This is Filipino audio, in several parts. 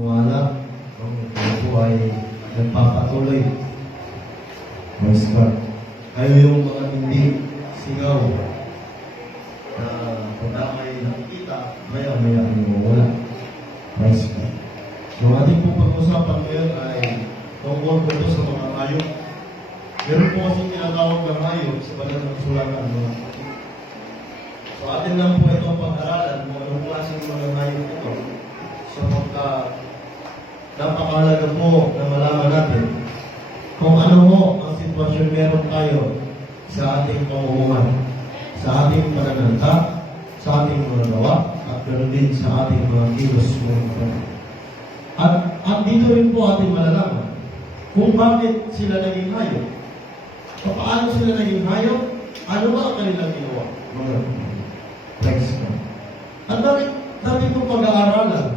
Wala. Ang po ay nagpapatuloy. Praise God. Kayo yung mga hindi sigaw na kung may nakikita, maya-maya ang mawala. Praise God. Yung ating po pag-usapan ngayon ay tungkol po sa mga hayop. Meron po kasi tinatawag ng hayop sa banal ng sulatan mga kapatid. So atin lang po itong pag-aralan kung anong klaseng mga hayop ito. Sapagkat napakahalaga po na malaman natin kung ano mo ang sitwasyon meron tayo sa ating pamumuhay, sa ating pananalita, sa ating mga gawa, at ganoon din sa ating mga kilos mga kapatid. At dito rin po ating malalaman kung bakit sila naging hayop. Paano sila naging hayop? Ano ba ang kanilang ginawa? Mga praise God. At bakit natin itong pag-aaralan?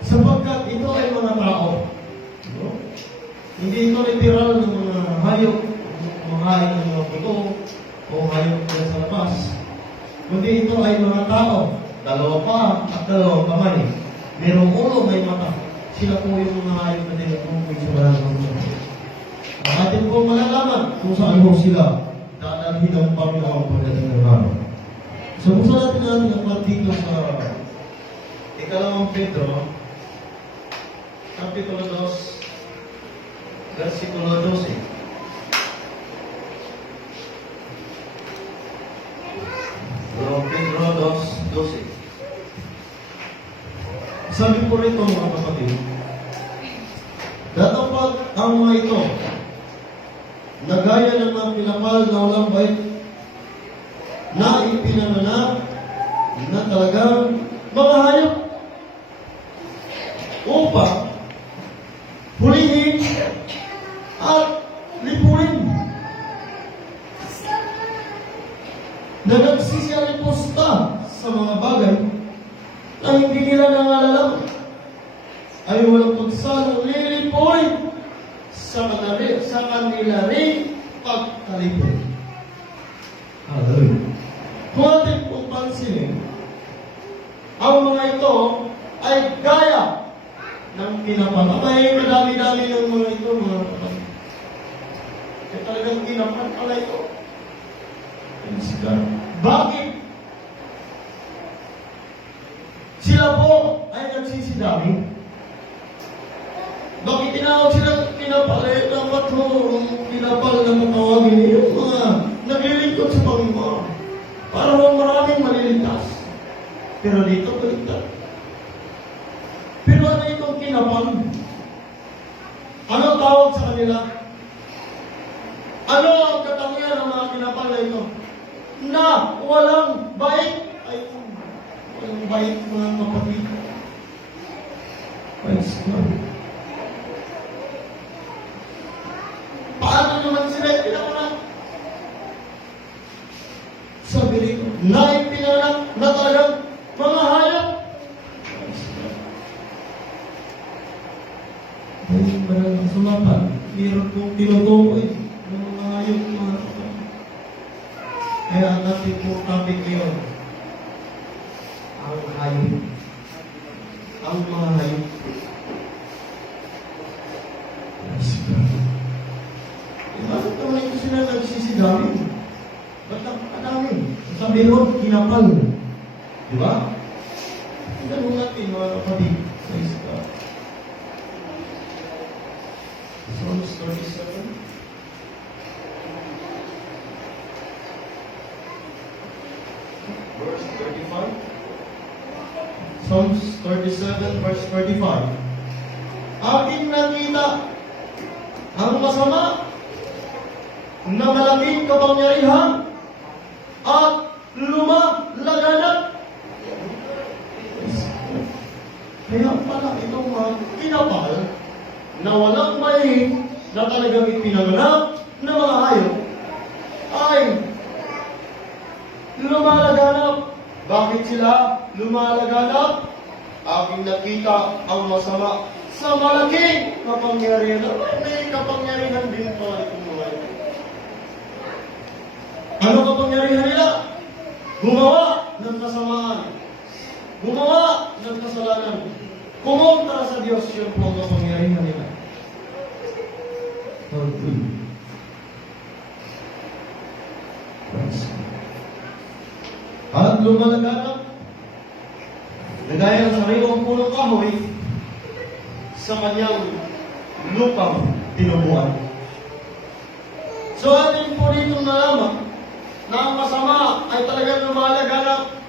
Sapagkat ito ay mga tao. No? Hindi ito literal ng mga hayop, kumakain ng mga buto, o hayop na sa labas. Kundi ito ay mga tao. Dalawa pa at dalawang kamay. Merong ulo, may mata. Sila po yung mga hayop na tinutukoy sa banal ng sulatan. Ang atin po malalaman kung saan po sila dadalhin ang Panginoon pagdating ng araw. So, kung saan natin ang dito sa Ikalawang Pedro, Kapitulo 2, versikulo 12. Ikalawang Pedro 2:12. Sabi po rito mga kapatid, datapag ang mga ito na gaya ng mga pinapal na walang bait na ipinanganak na talagang mga hayop upang hulihin at lipuin na nagsisiyalipusta sa mga bagay na hindi nila nangalalaman ay walang pagsalang lilipuin sa kanila rin pagkalipin. Hallelujah. Kung ating pong pansinin, ang mga ito ay gaya ng kinapal. May madami-dami ng mga ito, mga kapatid. Kaya talagang kinapal pala ito. Bakit? Sila po ay nagsisidami. Bakit tinawag sila kinapal? Dapat po kinapal na matawagin yung mga naglilingkod sa Panginoon. Para maraming maliligtas. Pero dito, baligtad. Pero ano itong kinapal? Ano tawag sa kanila? Ano ang katangian ng mga kinapal na ito? Na walang bait. Ay, walang bait mga kapatid. Praise God. Paano naman sila ipinanganak? Sabi rito, na ipinanganak na talagang mga hayop. Ay, maraming sulatan. Meron pong tinutukoy ng mga hayop, mga kapatid. Kaya ang natin pong topic ngayon, ang hayop. Ang mga hayop. Bakit naman ito sila nagsisidami? Ba't ang kadami? Sabi ron, kinapal. Di ba? Tingnan mo natin mga kapatid. Praise God. Psalms 37. Verse 35. Psalms 37, verse 35. Aking nakita ang masama na malaking kapangyarihan at lumalaganap. Kaya pala itong mga kinapal na walang may na talagang ipinanganak na mga hayop ay lumalaganap. Bakit sila lumalaganap? Aking nakita ang masama sa malaking kapangyarihan. May kapangyarihan din pala itong mga ito. Ano kapangyarihan nila? Gumawa ng kasamaan. Gumawa ng kasalanan. kumontra sa Diyos, yun po ang kapangyarihan nila. Hallelujah. At lumalaganap, nagaya ng sariwang punong kahoy sa kanyang lupang tinubuan. So atin po dito nalaman na ang masama ay talagang lumalaganap.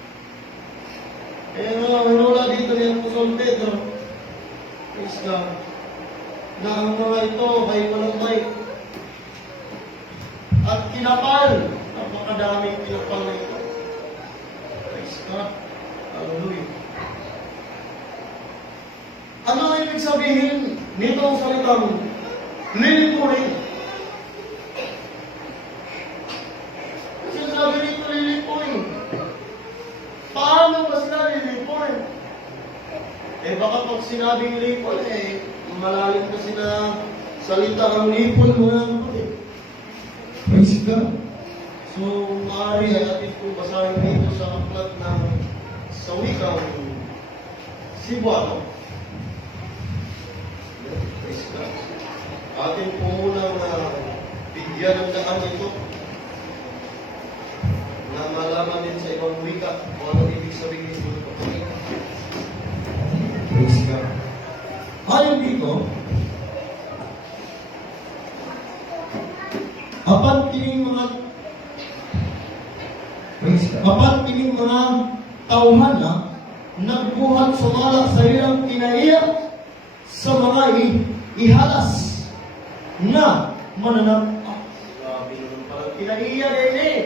Eh, wala dito ni Apostol Pedro. Praise God. Na ang mga ito ay walang mic. At kinapal. Napakadaming kinapal na ito. Praise God. Hallelujah. Ano ang ibig sabihin nitong salitang lilipunin? Kasi sabi nito lilipunin. Paano ba sila lilipunin? Eh baka pag sinabing lipon, malalim kasi na salita ang lipon mga kapatid. Praise God. So, maaari ay atin po basahin dito sa aklat ng sa wikang Cebuano. Praise God. Atin po munang bigyan ng daan ito na malaman din sa ibang wika kung ano ibig sabihin ito. Praise God. Ayon dito, apan kining mga tauhana nagbuhat sumala sa ilang kinaiya sa mga ihalas na mananap. Grabe naman parang kinaiya din eh.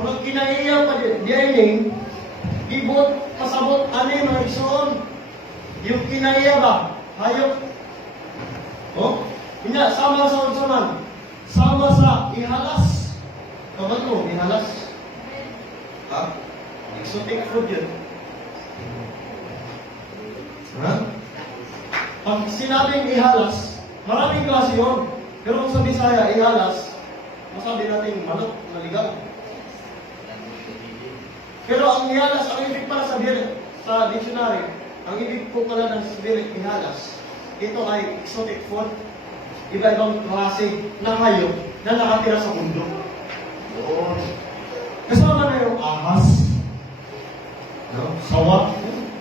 Mga kinaiya pa din eh. Ibot, pasabot, mga igsoon. Yung kinaiya ba? Hayop. Oh? Hindi, sama sa unsaman. Sama sa ihalas. Kaman mo, ihalas. Ha? Exotic food yun. Ha? Pag sinabing ihalas, maraming klase yun. Pero kung sa Bisaya, ihalas, masabi natin manok, naligaw. Pero ang ihalas, ang ibig pala sabihin sa dictionary, ang ibig po pala ng sabihin ihalas, ito ay exotic food, iba-ibang klase na hayop na nakatira sa mundo. Doon. Kasama na yung ahas, no? Sawa,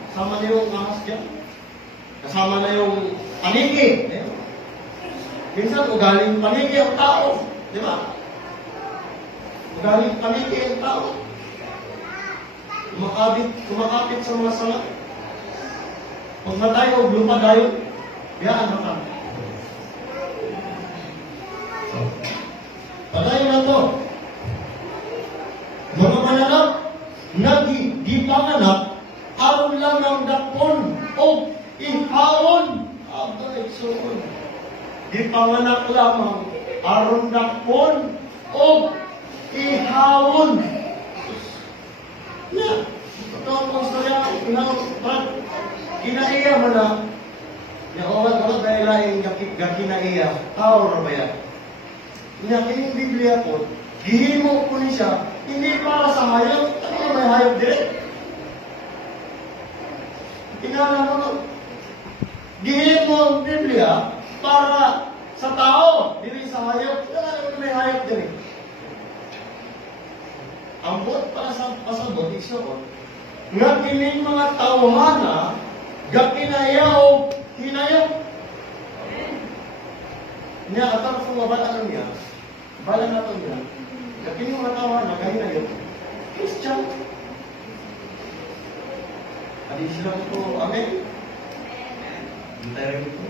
kasama na yung ahas dyan. Kasama na yung paniki. Minsan, ugaling paniki ang tao. Di ba? Ugaling paniki ang tao. Kumakapit sa mga sala. Pag matay o lupa tayo, yaan na ka. Patayin na to. Mga mananap, nagipanganap, aron lang ang dakpon o ihawon. Abay, soon. Gipanganak lamang, aron dakpon o ihawon. Ya, ito ang istorya, kinaiya mo na, wala dahil laing kinaiya, tao na ba yan? Kining Biblia po, gihimo po niya, hindi para sa hayop, ano na may hayop din? Tingnan mo no, gihimo ang Biblia para sa tao, hindi sa hayop, ano na may hayop din? Ang bot para sa pasabot, igsoon, nga kining mga tawhana, gakinayaw, hinayok. Niya, atang kung mabala niya, bala na ito niya, gakining mga tawhana, gahinayok, Christian. Adi sila ito, amen? Hintay rin ito.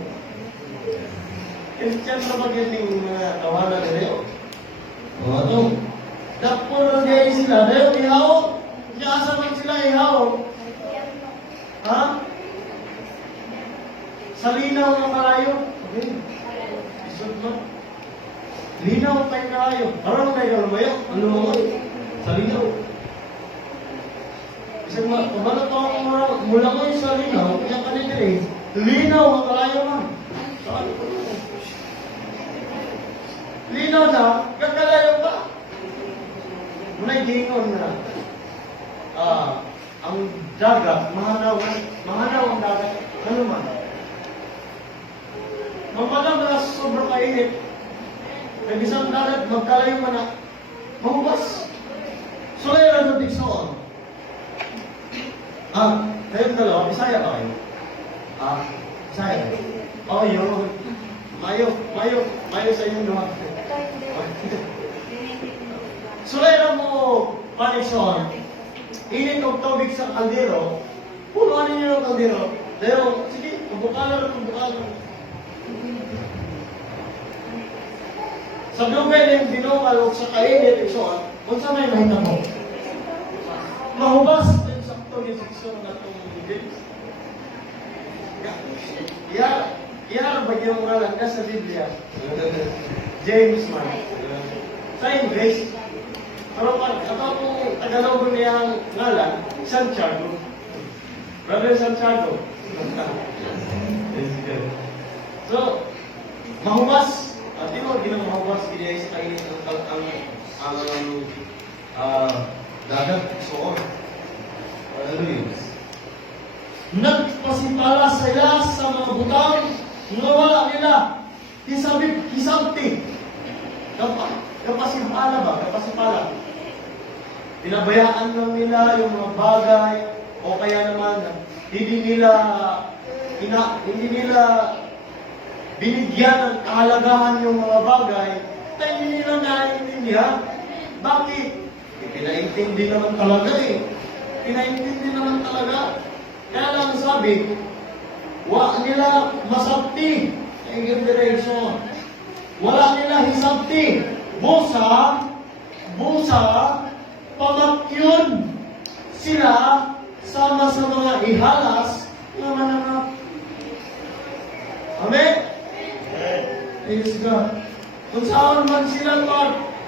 Christian na magiling mga tawhana nila. O ano? Dakpunan niya sila, dahil ihaw, asa man sila ihaw. Ha? Sa linaw ng kalayo. Okay. Isod mo. Linaw tayo kalayo. Parang tayo lumayo. Ano mo? Sa linaw. Isag mo, kabalat ako mula mo yung sa linaw, kaya kanina eh, linaw ang kalayo man. Saan ko na? Linaw na, kakalayo pa. Muna'y gingon na, ang dagat, mahanaw ang dagat, ano man. Mamadang na sobrang kainit, may isang dagat, magkalayo man na, mahubas. So, layra sa Dixon. Kayong dalawa, Bisaya ba kayo? Bisaya kayo? Oo, yun. Mayo sa inyong luha. So, layra mo, Panixon, init og tubig sa kaldero, punuan ninyo ng kaldero. Pero, sige, kumbukalan. Sa blubel yung binungal o sa kainit, so, kung saan may mahita mo? Mahubas din sa yung seksyon na itong bibig. Iyara ba yung ngalan ka sa Biblia? James man. Sa English, pero kung Tagalog niyang ngalan, Santiago. Brother Santiago. So, mahubas. At di mo, ginang mahubas, ginay sa kainit ang dagat, soon. Hallelujah. Nagpasipala sila sa mga butang, nawala nila. Hisabti. Kapasipala ba? Kapasipala. Pinabayaan lang nila yung mga bagay o kaya naman hindi nila binigyan ng kahalagahan yung mga bagay na hindi nila naiintindihan. Bakit? Pinaintindi naman talaga Pinaintindi naman talaga. Kaya lang sabi, wala nila masabti. Direction. Wala nila hisabti. Busa, pamakyon sila sama sa mga ihalas na mananap. Amen? Praise God. Kung saan man sila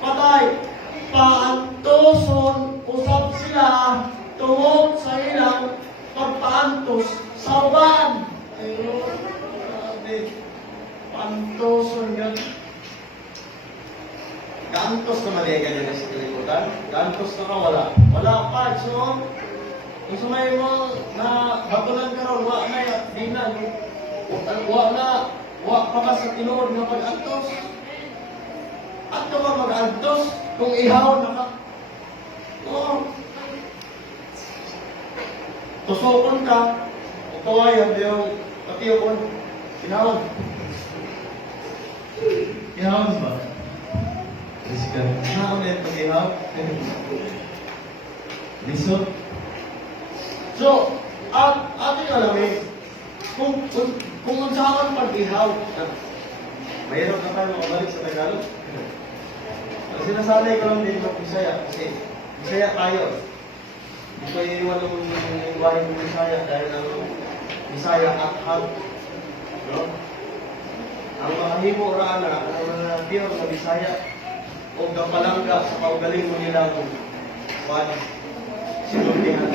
patay, paantoson, usap sila, tungod sa ilang pagpaantos sa uban. Ayun, grabe. Paantoson yan. Gaantos na maliga nila sa kalimutan. Gaantos na ka, wala. Wala pa, so, kung sumay mo na batulan ka ron, wala na, di na, wala pa ka sa tinuod na pag-antos. At ka ba mag-antos kung ihaw na ka? Oo. Tusokon ka, o kawayan, yung patiyokon, ihawan. Ihawan ba? Ihawan na yung pag-ihaw. Lisod. So, ating alamin, kung unsahan pag-ihaw, mayroon na tayo makabalik sa Tagalog. Sinasanay ko lang din ng Bisaya, kasi Bisaya tayo. Hindi ko iiwan ng lingwahe ng Bisaya dahil ang Bisaya at no? Ang mga himo rana, ang mga piyong na Bisaya, o kapalangga sa kaugaling mo nilang sinundihan.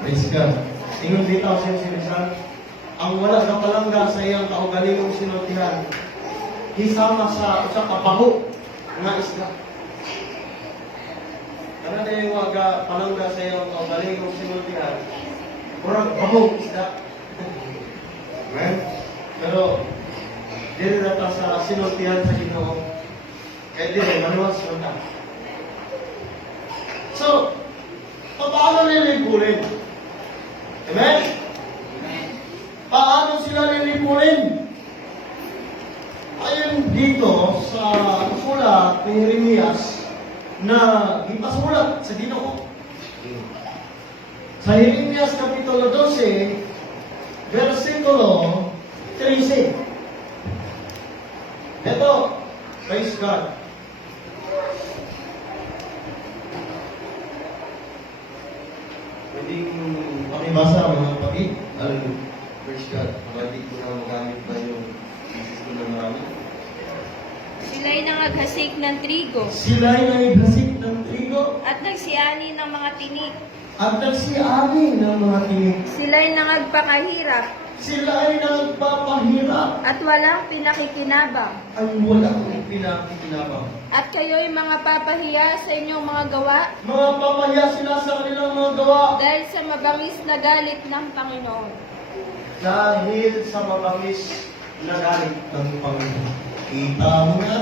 Praise God. Tingnan dito ang sinisan. Ang wala na palangga sa iyang kaugalingong sinuntihan, hisama sa kabaho nga isda. Kana na yung waga palangga sa iyang kaugalingong sinuntihan, kurang baho isda. Amen? Pero, dili na ta sa sinuntihan sa Ginoo. Kaya dili, maluwas mo ta. So, paano nila ibulin? Amen? Paano sila lilipunin? Ayon dito sa sulat ni Jeremias na ipasulat sa Ginoo. Sa Jeremias Kapitulo 12, versikulo 13. Ito, praise God. Pwedeng pakibasa mga kapatid. Hallelujah. Praise God. Hindi ko na magamit pa yung thesis ko na marami. Sila'y nangaghasik ng trigo Sila'y nangaghasik ng trigo at nagsiani ng mga tinik. at nagsiani ng mga tinik. Sila'y nangagpakahirap Sila ay nagpapahirap at walang pinakikinabang. ay walang pinakikinabang. At kayo'y mga papahiya sa inyong mga gawa Mga papahiya sila sa kanilang mga gawa dahil sa mabangis na galit ng Panginoon. dahil sa mabangis na galit ng Panginoon. Kita mo na?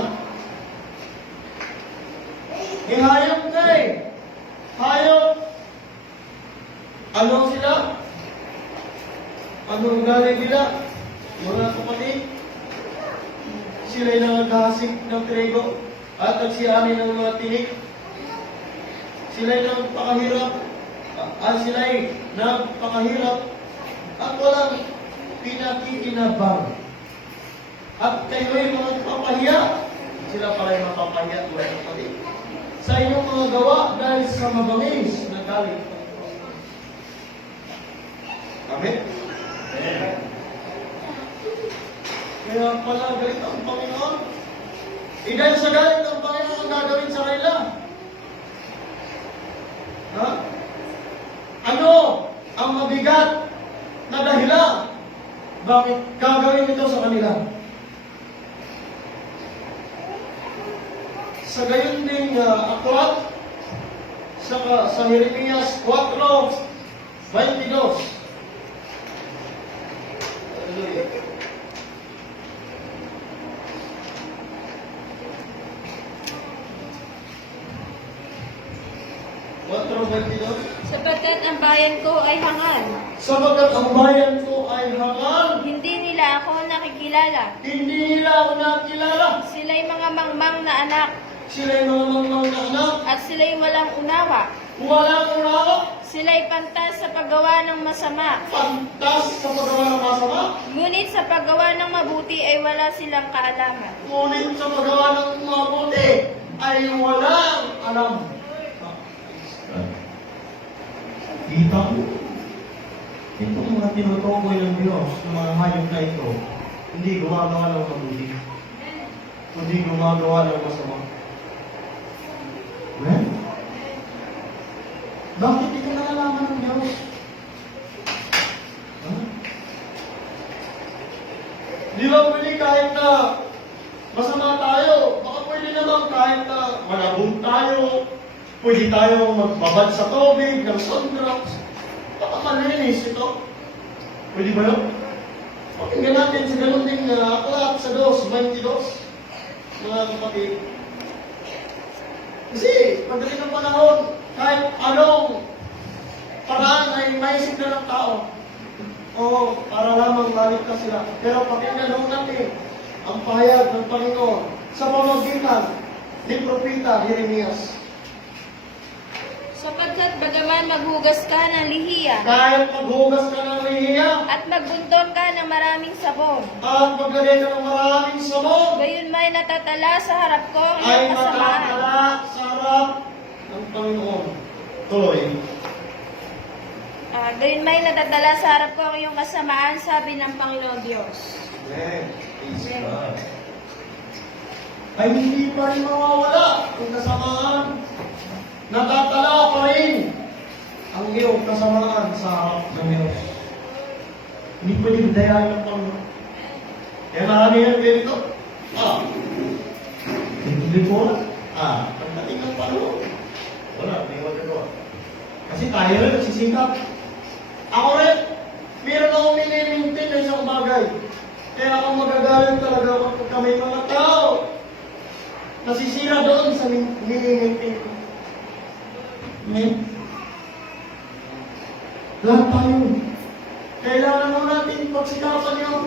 Hayop ka eh. Hayop. Ano sila? Anong galing nila? Mga kapatid, sila'y nangagahasik ng trigo at nagsiyani ng mga tinik. Sila'y nagpakahirap sila'y nagpakahirap at walang pinakikinabang. At kayo'y mga papahiya. Sila pala'y mapapahiya, mga kapatid. Sa inyong mga gawa dahil sa mabangis na galit. Amen? Kaya pala galit ang Panginoon. Dahil sa galit ang Panginoon ang gagawin sa kanila. Ha? Ano ang mabigat na dahilan? Bakit gagawin ito sa kanila? Sa gayon ding aklat sa Jeremias 4:22. Hallelujah. Sapagkat ang bayan ko ay hangal. Sapagkat ang bayan ko ay hangal, Hindi nila ako nakikilala. hindi nila ako nakilala. Sila'y mga mangmang na anak Sila'y mga mangmang na anak, at sila'y walang unawa. walang unawa, Sila'y pantas sa paggawa ng masama. pantas sa paggawa ng masama, Ngunit sa paggawa ng mabuti ay wala silang kaalaman. ngunit sa paggawa ng mabuti ay walang alam. Kita mo? Itong mga tinutukoy ng Diyos, ng mga hayop na ito, hindi gumagawa ng mabuti. Hindi gumagawa ng masama. Well, bakit ito nalalaman ng Diyos? Di ba pwede kahit na masama tayo, baka pwede naman kahit na malabong tayo, pwede tayong magbabad sa tubig, ng sundraps, baka malinis ito. Pwede ba yun? Pakinggan natin sa ganun din aklat sa 2:22, mga kapatid. Kasi, pagdating ng panahon, kahit anong paraan ay maisip na ng tao, o para lamang maligtas sila. Pero pakinggan naman natin ang pahayag ng Panginoon sa pamamagitan ni Propeta Jeremias. Sapagkat bagaman maghugas ka ng lihiya Kahit maghugas ka ng lihiya at magbuntot ka ng maraming sabon, at maglagay ka ng maraming sabon, gayon may natatala sa harap ko ang ay iyong kasamaan. matatala sa harap ng Panginoon. Tuloy. Gayon may natatala sa harap ko ang iyong kasamaan, sabi ng Panginoon Diyos. Amen. Praise God. Ay hindi pa rin mawawala ang kasamaan. Natatala pa rin ang iyong kasamaan sa harap ng Diyos. Hindi pwede dayain ng Panginoon. Kaya marami yan ganito. Hindi po. Pagdating ng Panginoon, wala, may magagawa. Kasi tayo rin nagsisikap. Ako rin, meron akong minimintin na isang bagay. Kaya ako magagaling talaga kapag kami mga tao. Nasisira doon sa minimintin ko. Amen? Lahat tayo. Kailangan mo natin pagsikapan yun.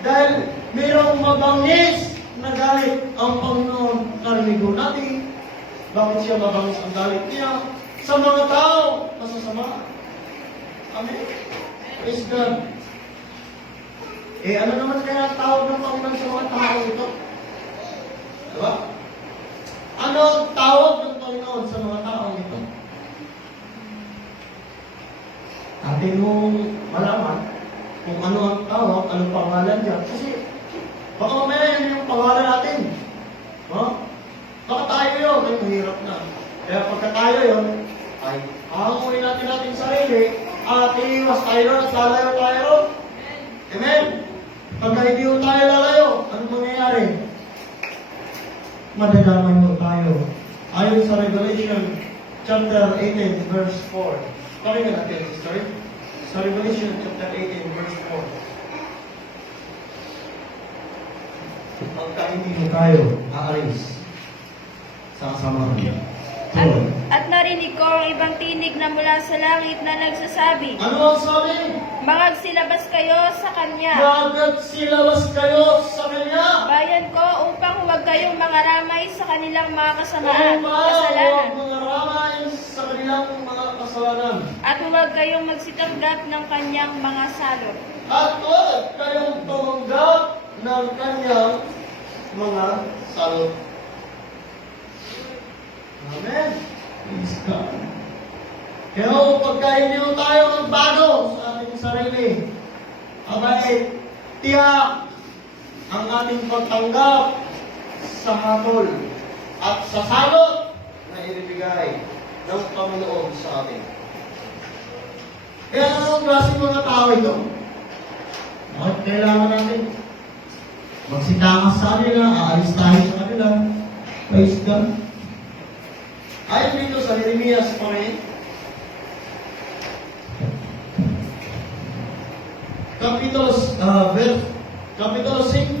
Dahil mayroong mabangis na galit ang Panginoon. Narinig natin. Bakit siya mabangis ang galit niya? Sa mga tao, masasama. Amen? Praise God. Ano naman kaya ang tawag ng Panginoon sa mga tao ito? Diba? Ano ang tawag ng Panginoon sa mga tao ito? Atin mong malaman kung ano ang tawag, anong pangalan niya. Kasi baka mamaya yun yung pangalan natin. Baka tayo yun, ay mahirap na. Kaya pagka tayo yun, ay hanguin natin sarili at iiwas tayo at lalayo tayo. Amen? Pagka hindi ho tayo lalayo, anong mangyayari? Madadamay ho tayo. Ayon sa Revelation chapter 18 verse 4. Pakinggan natin, sister. Sa Revelation chapter 18 verse 4. Pagka hindi ho tayo aalis sa kasamahan niya. At narinig ko ang ibang tinig na mula sa langit na nagsasabi, Ano ang sabi? magsilabas kayo sa Kanya, Magsilabas kayo sa Kanya. bayan ko, upang huwag kayong mangaramay sa kanilang mga kasamaan, Upang kasalanan, mga ramay sa kanilang mga kasalanan. at huwag kayong magsitanggap ng Kanyang mga salot. At huwag kayong tumanggap ng Kanyang mga salot. Amen. Praise God. Pero pagka hindi mo tayo magbago sa ating sarili, abay, tiyak ang ating pagtanggap sa hatol at sa salot na ibibigay ng Panginoon sa atin. Kaya anong klaseng mga tao ito? Bakit kailangan natin magsitangas sa kanila, aalis tayo sa kanila? Praise God. Ayon dito sa Jeremias 3, Kapitulo 5,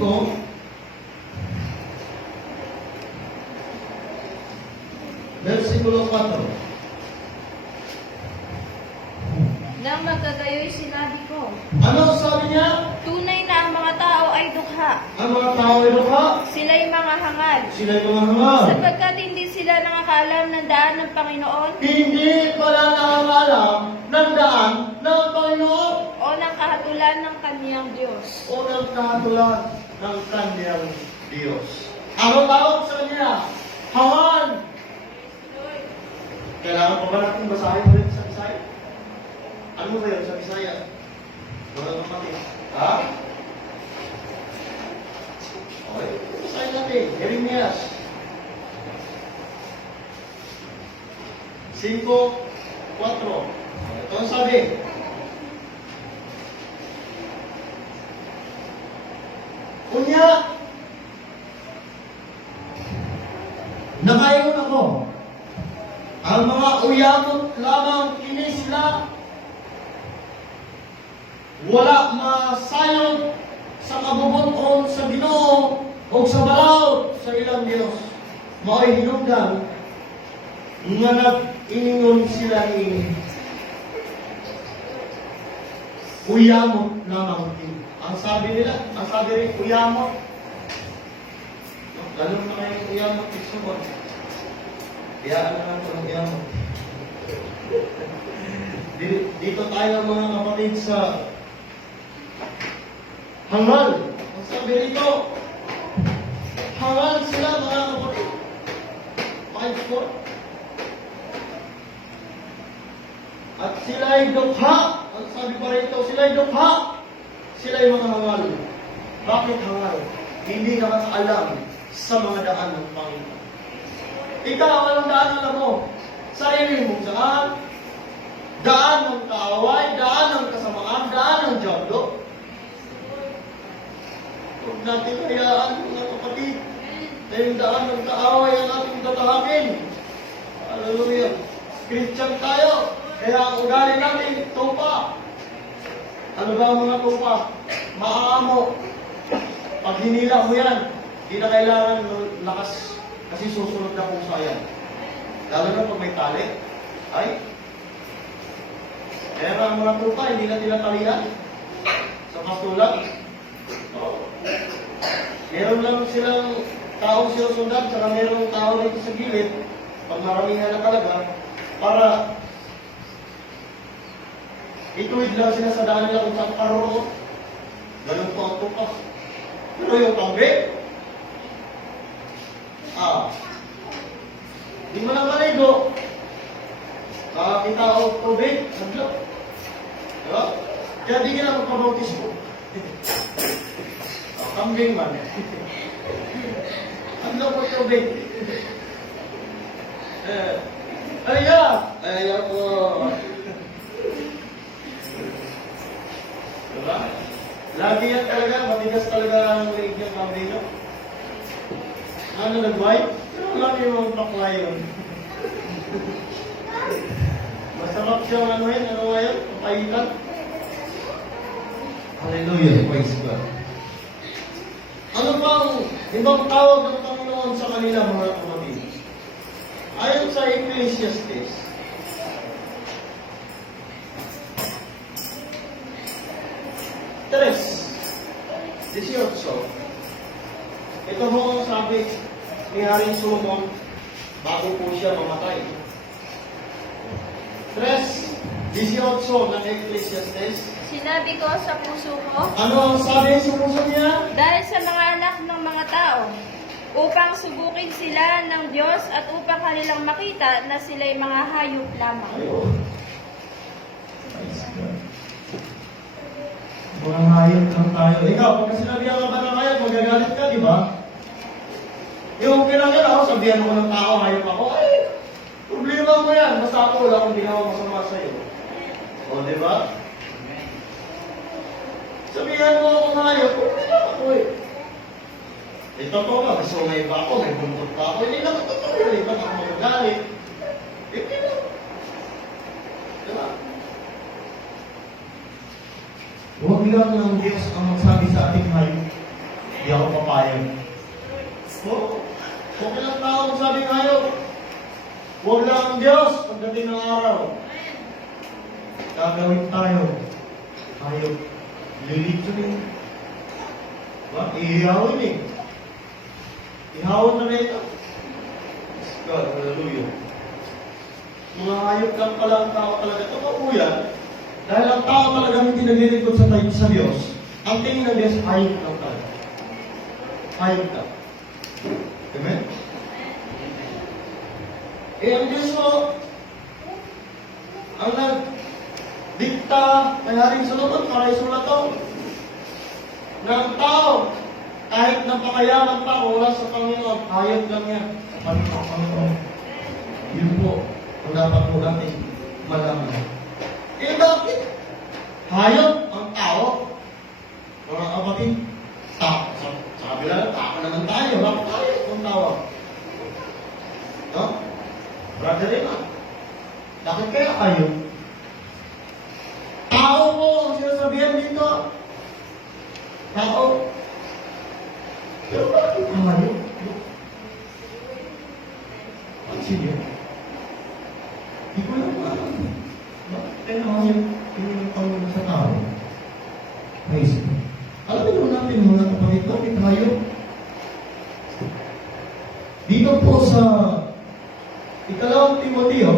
versikulo 4. Nang magkagayoy sinabi ko, Ano sabi niya? tunay na ang mga tao ay dukha, Ang mga tao ay luka, sila'y mga hangal, sila'y mga hangal. sapagkat hindi sila nakakaalam ng daan ng Panginoon Hindi pala nakakalam ng daan ng Panginoon o ng kahatulan ng Kaniyang Diyos. o ng kahatulan ng Kanyang Diyos. Ang tawag sa Kanya, hangal. Kailangan pa ba natin basahin ulit sa Bisaya? Ano ba yun sa Bisaya? Mga kapatid. Ha? Okay, basahin natin. Jeremias 5:4. Ito ang sabi. Kunya, nakayon ako. Ang mga uyamot lamang kini sila, wala masayod sa kabubuton sa Ginoo o sa balaod sa ilang Dios. Mao'y hinungdan nga nag-iningon sila ni uyamot lamang kini. Ang sabi nila, ang sabi rin uyamot. Lalo na kayo uyamot isumot. Kaya ano lang ito ng uyamot. Dito tayo mga kapatid sa hangal. Ang sabi rito, hangal sila mga kapatid. 5:4. At sila'y dukha. Ang sabi pa rito, sila'y dukha. Sila'y mga hangal. Bakit hangal? Hindi ka makaalam sa mga daan ng Panginoon. Ikaw, anong daan alam mo? Sarili mo saan? Daan ng kaaway, daan ng kasamaan, daan ng diablo. Huwag natin hayaan, mga kapatid, na yung daan ng kaaway ang ating tatahakin. Hallelujah. Christian tayo, kaya ang ugali natin, tupa. Ano ba ang mga tupa? Maamo. Pag hinila mo yan, hindi na kailangan ng lakas kasi susunod na pusa yan. Lalo na pag may tali, ay, kaya ang mga tupa, hindi na tinatalian sa pastulan. Oh. Meron lang silang taong sinusundan, saka merong tao dito sa gilid, pag maramihan na talaga, para ituwid lang sila sa daan nila kung saan karoon. Ganun po ang tupa. Pero yung kambing, di mo lang maligo. Nakakita ako tubig, naglo. Diba? Kaya di ka na magpabautismo. Kambing man. Naglo po tubig. Ayaw po. Diba? Lagi yan talaga, matigas talaga ang leeg ng Paulino. Ano, nag-white? Ano lang yung pakla yun? Masarap siyang ano yun? Ano nga yun? Papayitan? Hallelujah, praise God. Ano bang ibang tawag ng Panginoon sa kanila, mga kapatid? Ayon sa Ecclesiastes, Tres, 18. Ito ho ang sabi ni Haring Solomon bago po siya mamatay. 3:18 ng Ecclesiastes. Sinabi ko sa puso ko, Ano ang sabi sa puso niya? dahil sa mga anak ng mga tao, upang subukin sila ng Diyos at upang kanilang makita na sila'y mga hayop lamang. Ayun. Praise God. Mga hayop lang tayo. Ikaw, pagka sinabihan ka ba ng hayop, magagalit ka, di ba? Yung kinakita ako, sabihan mo ng tao, hayop ako, ay, problema mo yan. Basta ako, wala akong ginawa masama sa'yo. O, di ba? Sabihan mo akong hayop, problema ako eh. Eh, totoo nga, may sungay ba ako, may buntot pa ako, hindi naman totoo yun, eh, ba't ako magagalit? Eh, hindi na. Di ba? Huwag lang ng Diyos ang magsabi sa ating hayop. Hindi ako papayag. Huwag lang tao magsabi ng hayop. Huwag lang ang Diyos pagdating ng araw. Gagawin tayo. Hayop. Lilito rin. Diba? Ihihawin eh. Ihawin na rin ito. God, hallelujah. Mga hayop lang pala ang tao talaga. Totoo po yan. Dahil ang tao talaga hindi naglilingkod sa Diyos, ang tingin ng Diyos, hayop lang tayo. Hayop lang. Amen? Eh, ang Diyos mo, ang nagdikta kay Haring Solomon, para isulat to, na ang tao, kahit napakayaman pa, kung wala sa Panginoon, hayop lang yan. Panginoon. Yun po, kung dapat po natin malaman. Eh bakit? Hayop ang tao. Mga kapatid, sa kabila ng tao naman tayo. Bakit hayop ang tawag? No? Brother Emma, bakit kaya hayop? Tao po ang sinasabihan dito. Tao. Pero bakit hayop? Pansin niyo? Hindi ko lang alam. Bakit kaya hayop yung Panginoon sa tao? Praise God. Alamin mo natin mga kapatid, bakit hayop? Dito po sa Ikalawang Timoteo,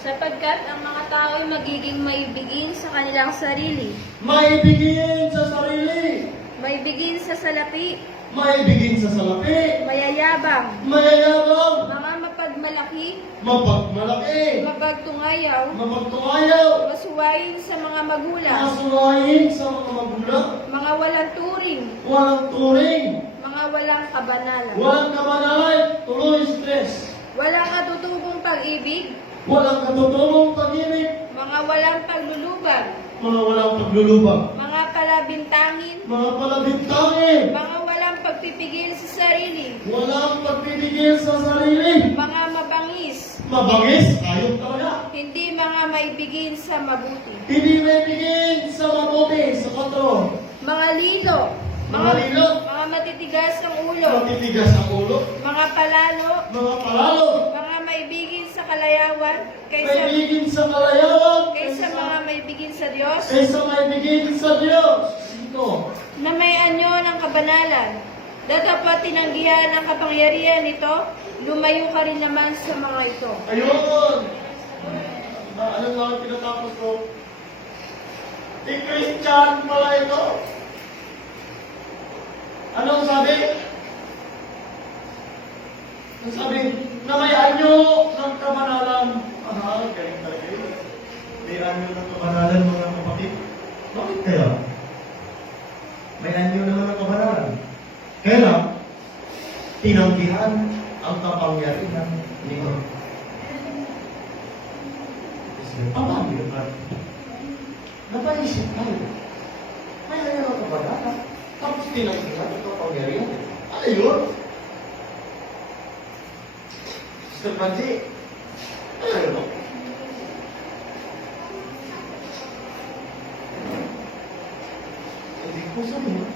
sapagkat ang mga tao ay magiging maibigin sa kanilang sarili, maibigin sa sarili, maibigin sa salapi, maibigin sa salapi, mayayabang, mayayabang, mga mapagmalaki, mapagmalaki, mapagtungayaw, mapagtungayaw, masuwayin sa mga magulang, masuwayin sa mga magulang, mga walang turing, walang turing, mga walang kabanalan, walang kamanalan, tuloy stress, walang katutubong pag-ibig, walang katutulong pag-ibig, mga walang paglulubag, mga walang paglulubag, mga palabintangin, mga palabintangin, mga walang pagpipigil sa sarili, walang pagpipigil sa sarili, mga mabangis, mabangis, ayok talaga. hindi mga maibigin sa mabuti, Hindi may bigin sa mabuti, sa kontrol. mga lilo, Mga lilo, mga matitigas ang ulo, matitigas ang ulo, mga palalo, mga palalo, mga maibigin sa kalayawan, may kaysa bigin sa kalayawan, mga maibigin sa Diyos, kaysa may bigin sa Diyos. Sino? na may anyo ng kabanalan. Dapat tinanggihan ang kapangyarihan nito, lumayo ka rin naman sa mga ito. Ayun! Ano nga ang pinatapos ko? Si Christian pala ito. Anong sabi? Ang sabi, na may anyo ng kabanalan. Aha, galing talaga yun. May anyo ng kabanalan, mga kapatid. Bakit kaya? May anyo naman ng kabanalan. Kaya lang, tinanggihan ang kapangyarihan ni God. Paano yun, Brad? Napaisip tayo. May ayaw ka ba na? Tapos tinanggihan ito pangyarihan. Ano yun? Mr. Banji, ano yun? Hindi ko sabihin.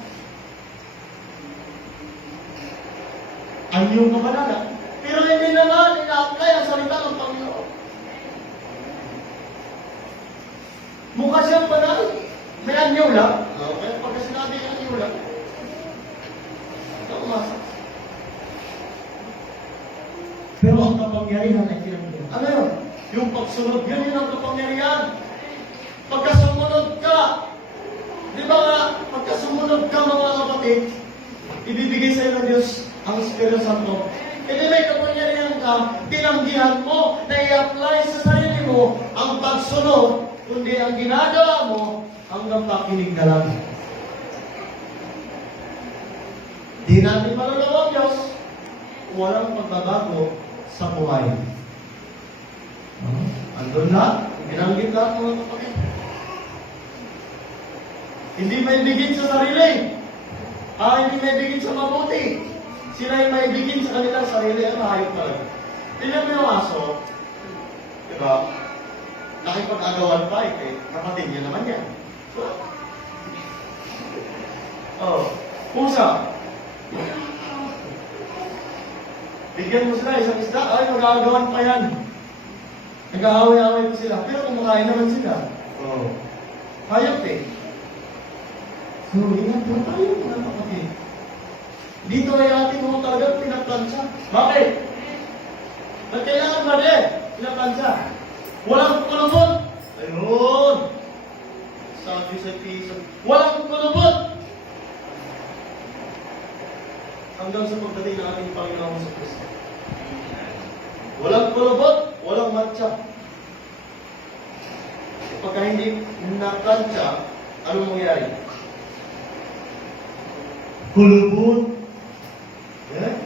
Ang iyong kabanalan. Pero hindi naman ina-apply ang salita ng Panginoon. Mukha siyang banal. May anyo lang. Kaya pagka sinabi ang anyo lang, ito umasa. Pero ang kapangyarihan ay kinanggihan. Ano yun? Yung pagsunod, yun ang kapangyarihan. Pagkasumunod ka, di ba nga, pagkasumunod ka mga kapatid, ibibigay sa iyo ng Diyos ang Espiritu Santo. Hindi may kapangyarihan ka, tinanggihan mo na i-apply sa sarili mo ang pagsunod, kundi ang ginagawa mo hanggang pakinig na lang. Di natin malalaw ang Diyos, walang pagbabago sa buhay. Andun na, ginanggit lahat mga kapatid. Hindi may bigin sa sarili. Hindi may bigin sa mabuti. Sila yung may bigin sa kanilang sarili. Ano, hayop talaga. Tignan mo yung aso. Diba? Nakipag-agawan pa eh. Kapatid niya naman yan. Pusa. Bigyan mo sila isang isda. Ay, mag-aagawan pa yan. Nag-aaway-aaway pa sila. Pero kumakain naman sila. Hayop eh. So, ingat po tayo mga kapatid. Dito ay ating mga talagang pinagtansya. Bakit? Ba't kailangan ba rin? Pinagtansya. Walang kulubot. Ayun. Sabi sa piso. Walang kulubot. Hanggang sa pagdating ng ating Panginoon sa Kristo. Walang kulubot. Walang matcha. Pagka hindi natansya, anong mangyayari? Kulubot. Yeah?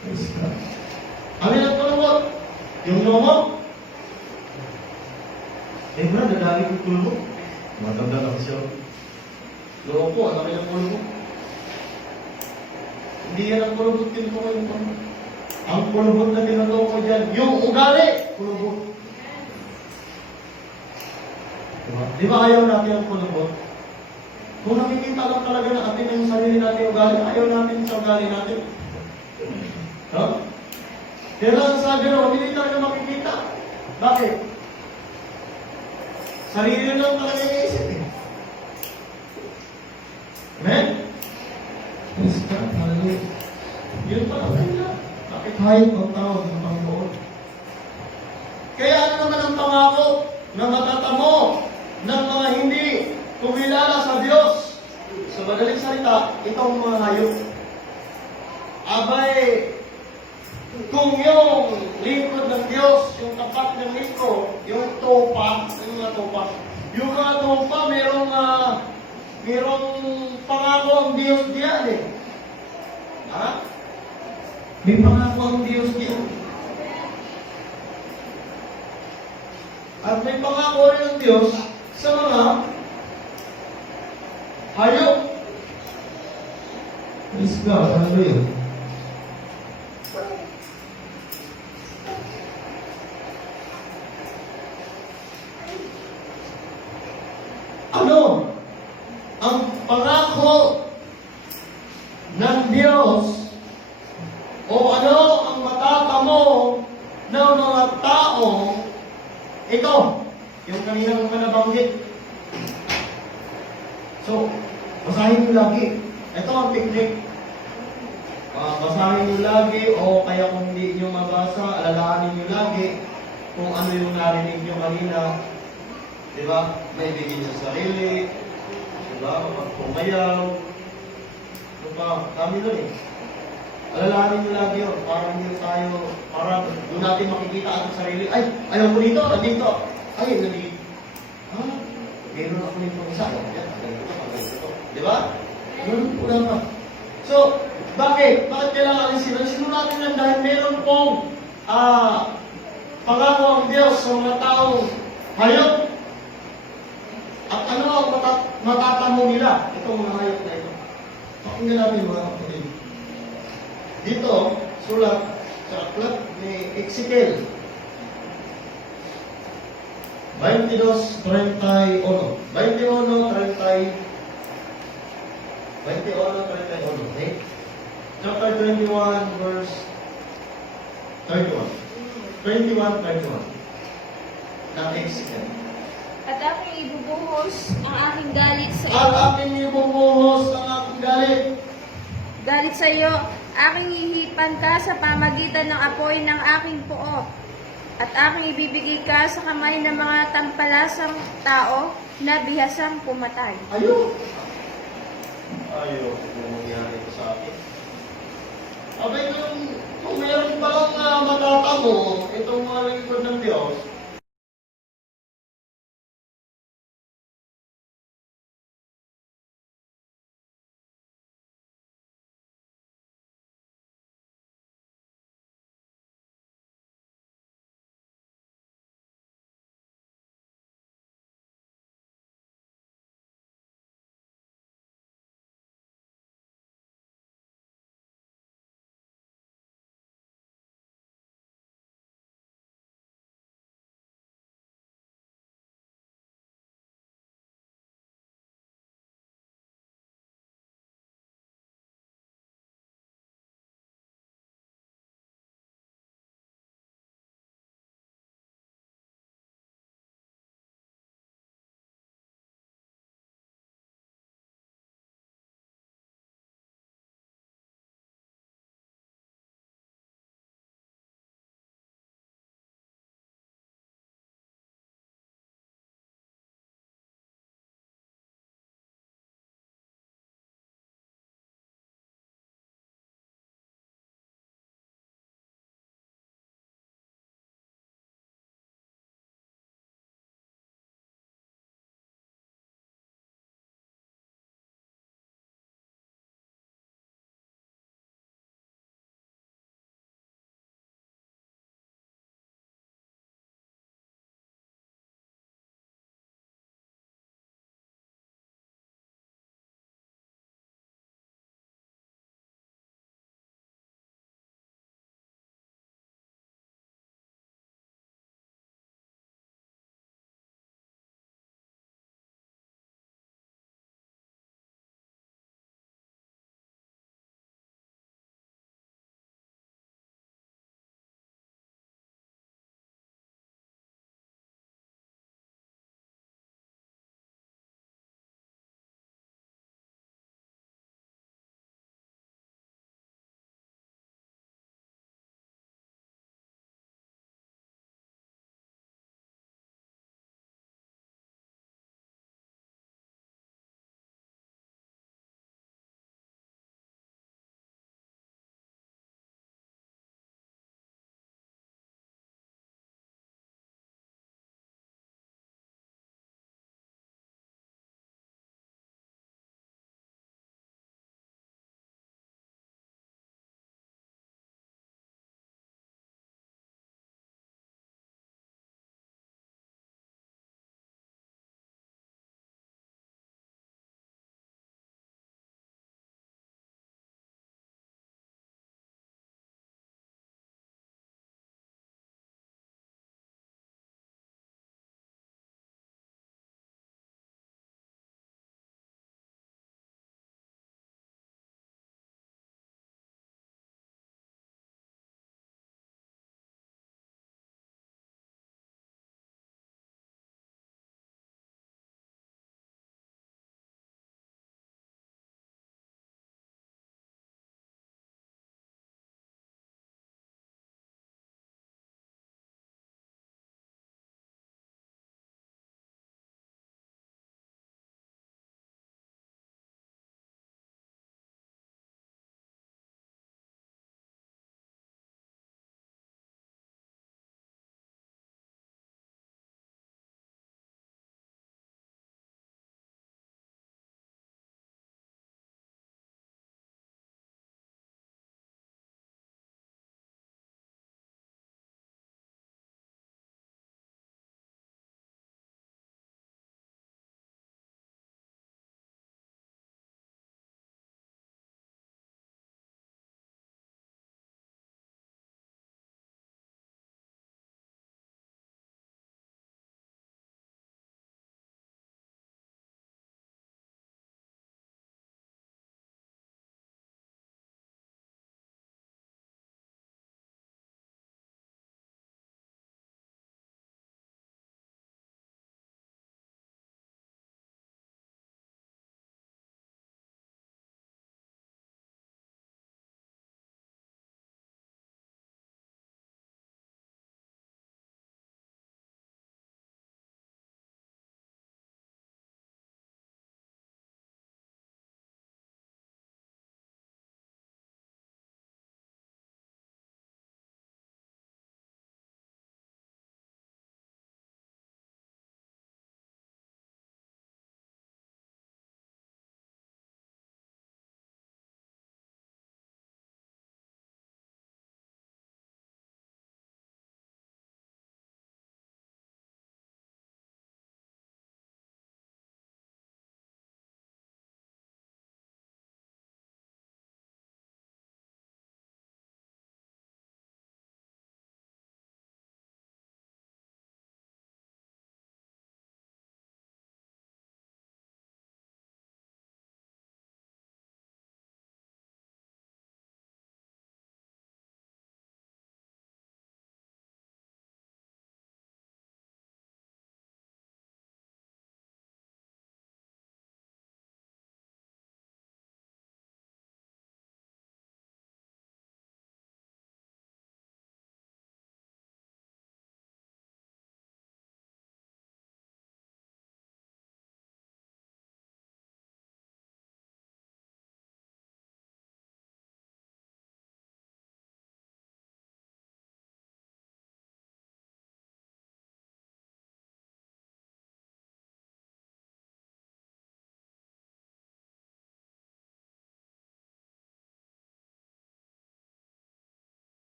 Praise God. Ano yung kulubot? Yung lomo? Brad, nadali kong kulubot. Matanda na siya. Lomo po, ang laki ng kulubot. Hindi yan ang kulubot din ko ngayon. Ang kulubot na tinatawag ko dyan, yung ugali, kulubot. Di ba ayaw natin ang kulubot? Kung nakikita lang talaga na atin yung sarili natin ugali, ayaw natin sa ugali natin. No? Pero ang sabi naman, hindi talaga makikita. Bakit? Sarili lang talaga yung isip eh. Amen? Praise God. Hallelujah. Yun pa lang kanila. Bakit hayop ang tawag ng Panginoon? Kaya ano naman ang pangako na matatamo ng mga hindi kumilala sa Diyos? Sa madaling salita, itong mga hayop. Abay, kung yung lingkod ng Diyos, yung tapat ng lingkod, yung topa, yung mga topa, merong pangako ang Diyos diyan eh. Ha? May pangako ang Diyos diyan. At may pangako rin ang Diyos sa mga hayop. Praise God. Hallelujah. Ano ang pangako ng Diyos o ano ang matatamo ng mga tao? Ito, yung kaninang nabanggit. So, basahin niyo lagi. Ito ang technique. Basahin niyo lagi o kaya kung hindi niyo mabasa, alalahanin niyo lagi kung ano yung narinig niyo kanina. Diba? May bigin sa sarili. Diba? Mapagpumayaw. Diba? Dami nun eh. Alalahanin niyo lagi yun. Para hindi tayo, para doon natin makikita ang sarili. Ay, ayaw ko dito, nandito. Ay, nandito. Meron ako nito isa. Diba? Ganun po naman. So, bakit? Bakit kailangan alisin? Alisin natin yan dahil meron pong pangako ang Diyos sa mga taong hayop. At ano ang matatamo nila? Itong mga hayop na ito. Pakinggan natin mga kapatid. Dito, sulat sa aklat ni Ezekiel 22:31. 21:31. Okay? Chapter 21, verse 31. 21:31. Ng Ezekiel. At aking ibubuhos ang aking galit sa At iyo. aking ibumuhos ang aking galit. Galit sa iyo, aking hihipan ka sa pamagitan ng apoy ng aking puot. At aking ibibigay ka sa kamay ng mga tampalasang tao na bihasang pumatay. Ayaw. Ayaw kung mangyari ito sa akin. Abay, kung meron palang matatamo, itong mga lingkod ng Diyos,